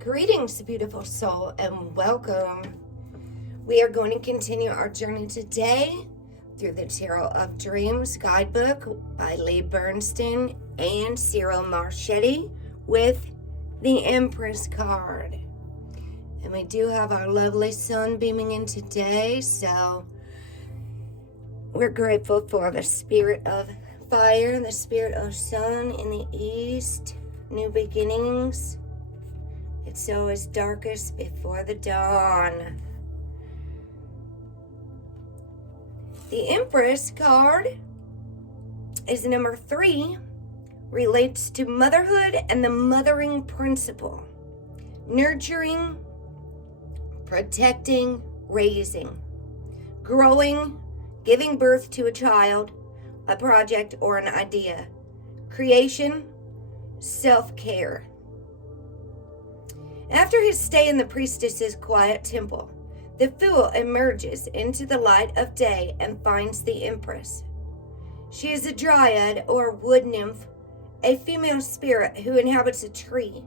Greetings, beautiful soul, and welcome. We are going to continue our journey today through the Tarot of Dreams guidebook by Lee Bernstein and Cyril Marchetti with the Empress card. And we do have our lovely sun beaming in today, so we're grateful for the spirit of fire and the spirit of sun in the east, new beginnings. It's always darkest before the dawn. The Empress card is number 3, relates to motherhood and the mothering principle. Nurturing, protecting, raising, growing, giving birth to a child, a project, or an idea. Creation, self-care. After his stay in the priestess's quiet temple, the fool emerges into the light of day and finds the Empress. She is a dryad or wood nymph, a female spirit who inhabits a tree.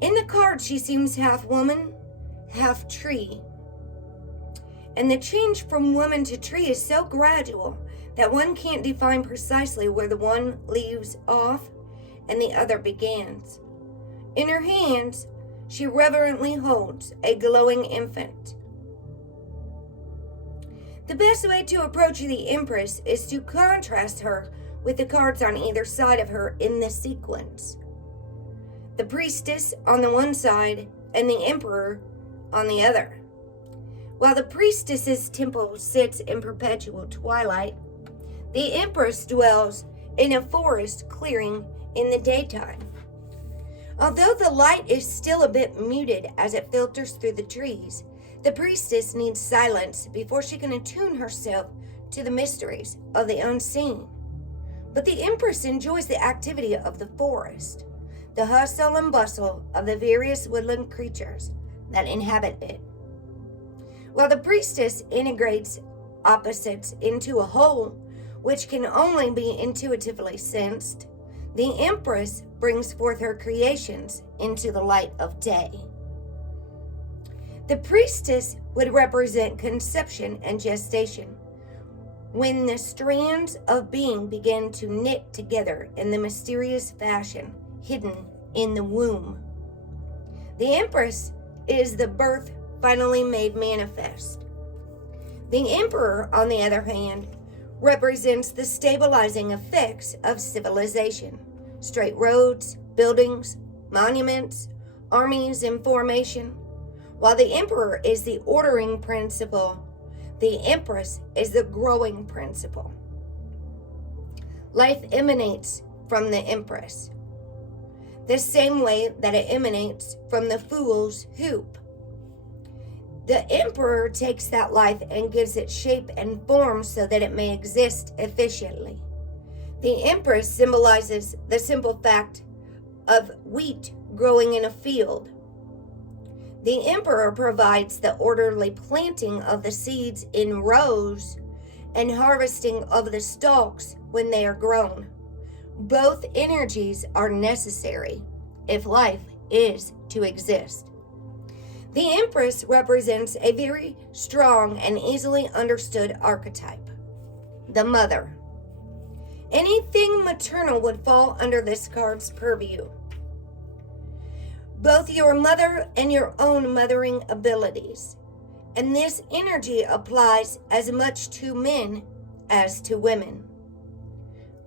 In the card, she seems half woman, half tree. And the change from woman to tree is so gradual that one can't define precisely where the one leaves off and the other begins. In her hands, she reverently holds a glowing infant. The best way to approach the Empress is to contrast her with the cards on either side of her in the sequence. The priestess on the one side and the emperor on the other. While the priestess's temple sits in perpetual twilight, the Empress dwells in a forest clearing in the daytime. Although the light is still a bit muted as it filters through the trees, the priestess needs silence before she can attune herself to the mysteries of the unseen. But the Empress enjoys the activity of the forest, the hustle and bustle of the various woodland creatures that inhabit it. While the priestess integrates opposites into a whole, which can only be intuitively sensed, the Empress brings forth her creations into the light of day. The priestess would represent conception and gestation, when the strands of being begin to knit together in the mysterious fashion hidden in the womb. The Empress is the birth finally made manifest. The Emperor, on the other hand, represents the stabilizing effects of civilization. Straight roads, buildings, monuments, armies in formation. While the Emperor is the ordering principle, the Empress is the growing principle. Life emanates from the Empress, the same way that it emanates from the fool's hoop. The Emperor takes that life and gives it shape and form so that it may exist efficiently. The Empress symbolizes the simple fact of wheat growing in a field. The Emperor provides the orderly planting of the seeds in rows and harvesting of the stalks when they are grown. Both energies are necessary if life is to exist. The Empress represents a very strong and easily understood archetype, the mother. Anything maternal would fall under this card's purview. Both your mother and your own mothering abilities. And this energy applies as much to men as to women.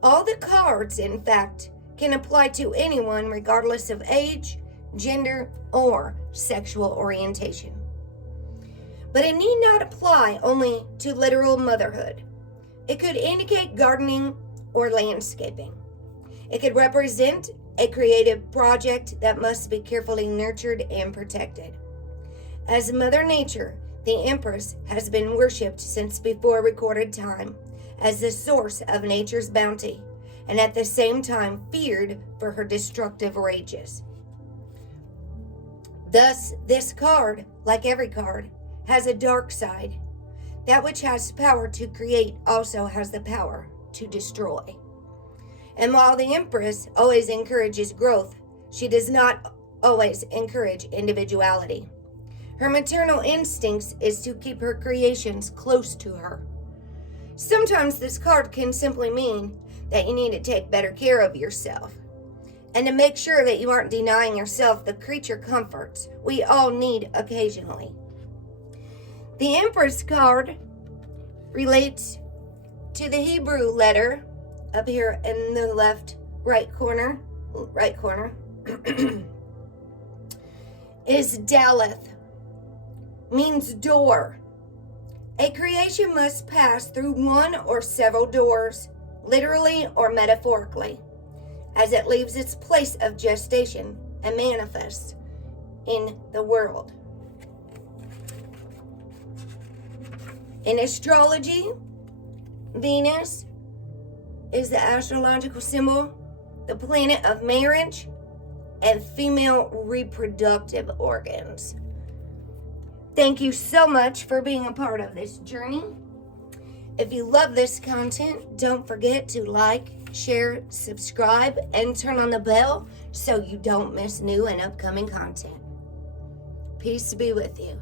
All the cards, in fact, can apply to anyone regardless of age, gender, or sexual orientation. But it need not apply only to literal motherhood. It could indicate gardening or landscaping. It could represent a creative project that must be carefully nurtured and protected. As Mother Nature, the Empress has been worshipped since before recorded time as the source of nature's bounty, and at the same time feared for her destructive rages. Thus, this card, like every card, has a dark side. That which has power to create also has the power to destroy. And while the Empress always encourages growth, she does not always encourage individuality. Her maternal instincts is to keep her creations close to her. Sometimes this card can simply mean that you need to take better care of yourself and to make sure that you aren't denying yourself the creature comforts we all need occasionally. The Empress card relates to the Hebrew letter up here in the right corner, is Daleth, means door. A creation must pass through one or several doors, literally or metaphorically, as it leaves its place of gestation and manifests in the world. In astrology, Venus is the astrological symbol, the planet of marriage and female reproductive organs. Thank you so much for being a part of this journey. If you love this content, don't forget to like, share, subscribe, and turn on the bell so you don't miss new and upcoming content. Peace be with you.